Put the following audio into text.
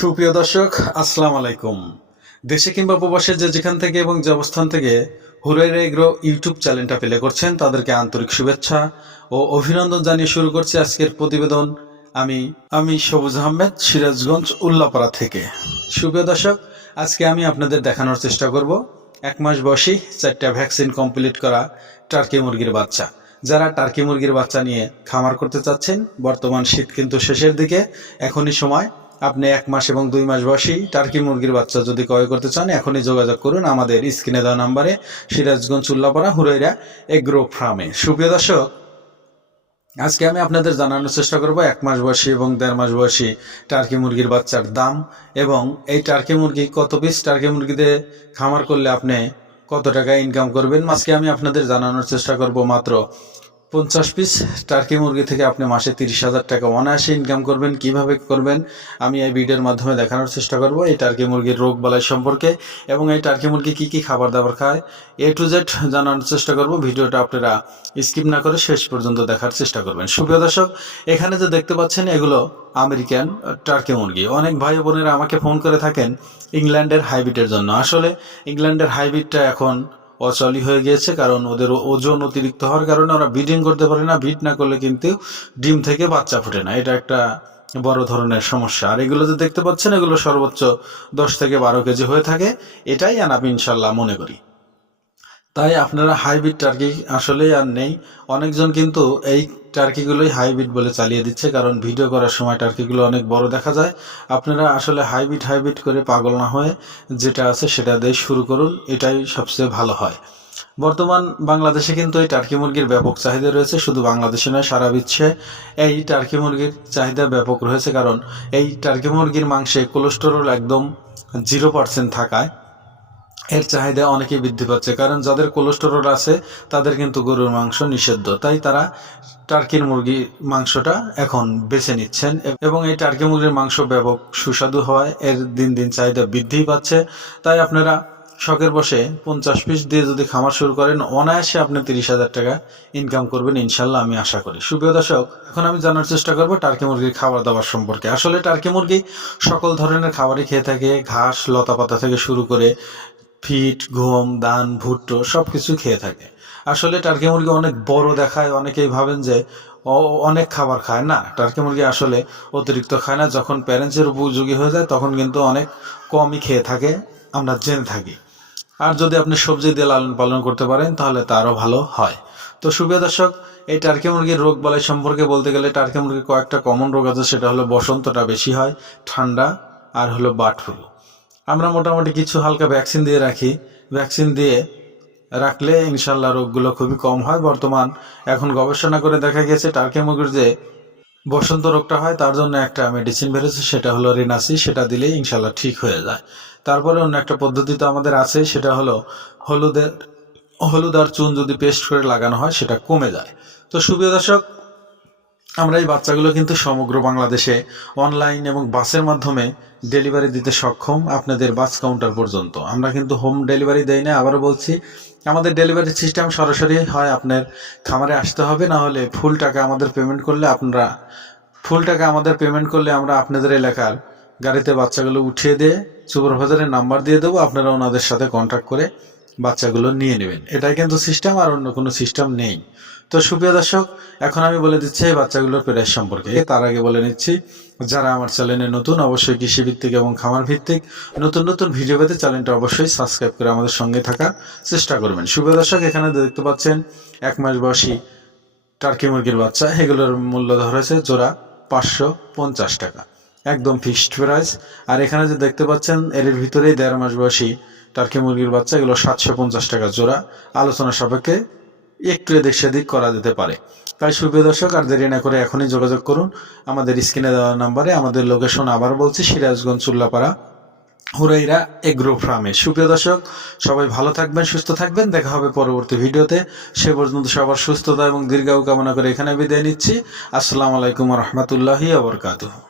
সুপ্রিয় দর্শক, আসসালাম আলাইকুম। দেশে কিংবা প্রবাসে যে যেখান থেকে এবং যে অবস্থান থেকে হুরাইরা এগ্রো ইউটিউব চ্যানেলটা প্লে করছেন, তাদেরকে আন্তরিক শুভেচ্ছা ও অভিনন্দন জানিয়ে শুরু করছি আজকের প্রতিবেদন। আমি আমি সবুজ আহমেদ, সিরাজগঞ্জ, উল্লাপাড়া থেকে। সুপ্রিয় দর্শক, আজকে আমি আপনাদের দেখানোর চেষ্টা করব। এক মাস বয়সী চারটা ভ্যাকসিন কমপ্লিট করা টার্কি মুরগির বাচ্চা। যারা টার্কি মুরগির বাচ্চা নিয়ে খামার করতে চাচ্ছেন, বর্তমান শীত কিন্তু শেষের দিকে, এখনই সময় আপনি এক মাস এবং দুই মাস বয়সী টার্কি মুরগির বাচ্চা যদি ক্রয় করতে চান, এখনই যোগাযোগ করুন আমাদের স্ক্রিনে দেওয়া নাম্বারে, সিরাজগঞ্জ উল্লাপাড়া হুরাইরা এগ্রো ফার্মে। সুপ্রিয় দর্শক, আজকে আমি আপনাদের জানানোর চেষ্টা করব এক মাস বয়সী এবং দেড় মাস বয়সী টার্কি মুরগির বাচ্চার দাম এবং এই টার্কি মুরগি কত পিস টার্কি মুরগিতে খামার করলে আপনি কত টাকা ইনকাম করবেন? আজকে আমি আপনাদের জানানোর চেষ্টা করব মাত্র পঞ্চাশ পিস টার্কি মুরগি থেকে আপনি মাসে তিরিশ হাজার টাকা অনায়াসে ইনকাম করবেন। কীভাবে করবেন? আমি এই ভিডিওর মাধ্যমে দেখানোর চেষ্টা করব এই টার্কি মুরগির রোগ বালাই সম্পর্কে এবং এই টার্কি মুরগি কী কী খাবার দাবার খায়। এ টু জেড জানানোর চেষ্টা করব। ভিডিওটা আপনারা স্কিপ না করে শেষ পর্যন্ত দেখার চেষ্টা করবেন। সুপ্রিয় দর্শক, এখানে যে দেখতে পাচ্ছেন, এগুলো আমেরিকান টার্কি মুরগি। অনেক ভাই বোনেরা আমাকে ফোন করে থাকেন ইংল্যান্ডের হাইব্রিডের জন্য। আসলে ইংল্যান্ডের হাইব্রিডটা এখন অচলই হয়ে গিয়েছে, কারণ ওদের ওজন অতিরিক্ত হওয়ার কারণে ওরা ব্রিডিং করতে পারে না। ব্রিড না করলে কিন্তু ডিম থেকে বাচ্চা ফোটে না। এটা একটা বড় ধরনের সমস্যা। আর এগুলো যে দেখতে পাচ্ছেন, এগুলো সর্বোচ্চ দশ থেকে বারো কেজি হয়ে থাকে। এটাই আনাপ ইনশাল্লাহ মনে করি। তাই আপনারা হাইব্রিড টার্কি আসলেই আর নেই। অনেকজন কিন্তু এই টার্কিগুলোই হাইব্রিড বলে চালিয়ে দিচ্ছে, কারণ ভিডিও করার সময় টার্কিগুলো অনেক বড় দেখা যায়। আপনারা আসলে হাইব্রিড হাইব্রিড করে পাগল না হয়ে যেটা আছে সেটা দিয়ে শুরু করুন, এটাই সবচেয়ে ভালো হয়। বর্তমান বাংলাদেশে কিন্তু এই টার্কি মুরগির ব্যাপক চাহিদা রয়েছে, শুধু বাংলাদেশে নয়, সারা বিশ্বে এই টার্কি মুরগির চাহিদা ব্যাপক রয়েছে, কারণ এই টার্কি মুরগির মাংসে কোলেস্টেরল একদম জিরো পার্সেন্ট থাকায় এর চাহিদা অনেকেই বৃদ্ধি পাচ্ছে, কারণ যাদের কোলেস্টেরল আছে, তাদের কিন্তু গরুর মাংস নিষিদ্ধ। তাই তারা টার্কির মুরগি মাংসটা এখন বেছে নিচ্ছেন এবং এই টার্কি মুরগির মাংস ব্যাপক সুস্বাদু হওয়ায় এর দিন দিন চাহিদা বৃদ্ধি পাচ্ছে। তাই আপনারা শখের বসে পঞ্চাশ পিস দিয়ে যদি খামার শুরু করেন, অনায়াসে আপনি তিরিশ হাজার টাকা ইনকাম করবেন ইনশাল্লাহ, আমি আশা করি। সুপ্রিয় দর্শক, এখন আমি জানার চেষ্টা করব টার্কি মুরগির খাবার দাবার সম্পর্কে। আসলে টার্কি মুরগি সকল ধরনের খাবারই খেয়ে থাকে, ঘাস লতা পাতা থেকে শুরু করে ফিট ঘুম, দান, ভুট্টো সব কিছু খেয়ে থাকে। আসলে টার্কি মুরগি অনেক বড় দেখায়, অনেকেই ভাবেন যে অনেক খাবার খায়। না, টার্কি মুরগি আসলে অতিরিক্ত খায় না। যখন প্যারেন্টসের উপযোগী হয়ে যায়, তখন কিন্তু অনেক কমই খেয়ে থাকে, আমরা জেনে থাকি। আর যদি আপনি সবজি দিয়ে লালন পালন করতে পারেন, তাহলে তারও ভালো হয়। তো সুপ্রিয় দর্শক, এই টার্কি মুরগির রোগ বালাই সম্পর্কে বলতে গেলে টার্কি মুরগির কয়েকটা কমন রোগ আছে, সেটা হলো বসন্তটা বেশি হয়, ঠান্ডা, আর হলো বার্ড ফ্লু। আমরা মোটামুটি কিছু হালকা ভ্যাকসিন দিয়ে রাখি। ভ্যাকসিন দিয়ে রাখলে ইনশাল্লাহ রোগগুলো খুবই কম হয়। বর্তমান এখন গবেষণা করে দেখা গেছে টার্কি মুরগির যে বসন্ত রোগটা হয়, তার জন্য একটা মেডিসিন বেরোচ্ছে সেটা হলো রিনাসি সেটা দিলে ইনশাল্লাহ ঠিক হয়ে যায়। তারপরে অন্য একটা পদ্ধতি তো আমাদের আছে, সেটা হলো হলুদের, হলুদ আর চুন যদি পেস্ট করে লাগানো হয়, সেটা কমে যায়। তো সুপ্রিয় দর্শক আমরা এই বাচ্চাগুলো কিন্তু সমগ্র বাংলাদেশে অনলাইন এবং বাসের মাধ্যমে ডেলিভারি দিতে সক্ষম আপনাদের বাস কাউন্টার পর্যন্ত। আমরা কিন্তু হোম ডেলিভারি দেই না, আবারও বলছি, আমাদের ডেলিভারি সিস্টেম সরাসরি হয় আপনার খামারে আসতে হবে, না হলে ফুল টাকা আমাদের পেমেন্ট করলে আপনারা ফুল টাকা আমাদের পেমেন্ট করলে আমরা আপনাদের এলাকার গাড়িতে বাচ্চাগুলো উঠিয়ে দিয়ে সুপারভাইজারের নাম্বার দিয়ে দেবো, আপনারা ওনাদের সাথে কন্ট্যাক্ট করে বাচ্চাগুলো নিয়ে নেবেন। এটাই কিন্তু সিস্টেম আর অন্য কোনো সিস্টেম নেই। তো সুপ্রিয় দর্শক, এখন আমি বলে দিচ্ছি এই বাচ্চাগুলোর প্রাইস সম্পর্কে। তার আগে বলে নিচ্ছি, যারা আমার চ্যানেলে নতুন, অবশ্যই কৃষিভিত্তিক এবং খামার ভিত্তিক নতুন নতুন ভিডিও পেতে চ্যানেলটা অবশ্যই সাবস্ক্রাইব করে আমাদের সঙ্গে থাকার চেষ্টা করবেন। সুপ্রিয় দর্শক, এখানে দেখতে পাচ্ছেন, এক মাস বয়সী টার্কি মুরগির বাচ্চা। এগুলোর মূল্য ধরা হয়েছে জোড়া পাঁচশো পঞ্চাশ টাকা। একদম ফিক্সড প্রাইস। আর এখানে যে দেখতে পাচ্ছেন, এর ভিতরেই দেড় মাস বয়সী টার্কি মুরগির বাচ্চা, এগুলো সাতশো পঞ্চাশ টাকা জোড়া। আলোচনা সাপেক্ষে একটু এদিক সেদিক করা যেতে পারে। তাই সুপ্রিয় দর্শক, আর দেরি না করে এখনই যোগাযোগ করুন। আমাদের স্ক্রিনে দেওয়া নাম্বারে আমাদের লোকেশন আবার বলছি, সিরাজগঞ্জ চুল্লাপাড়া, হুরাইরা এগ্রো ফার্মে। সুপ্রিয় দর্শক, সবাই ভালো থাকবেন, সুস্থ থাকবেন। দেখা হবে পরবর্তী ভিডিওতে। সে পর্যন্ত সবার সুস্থতা এবং দীর্ঘায়ু কামনা করে এখানে বিদায় নিচ্ছি। আসসালামু আলাইকুম রহমতুল্লাহি আবরকাতুহ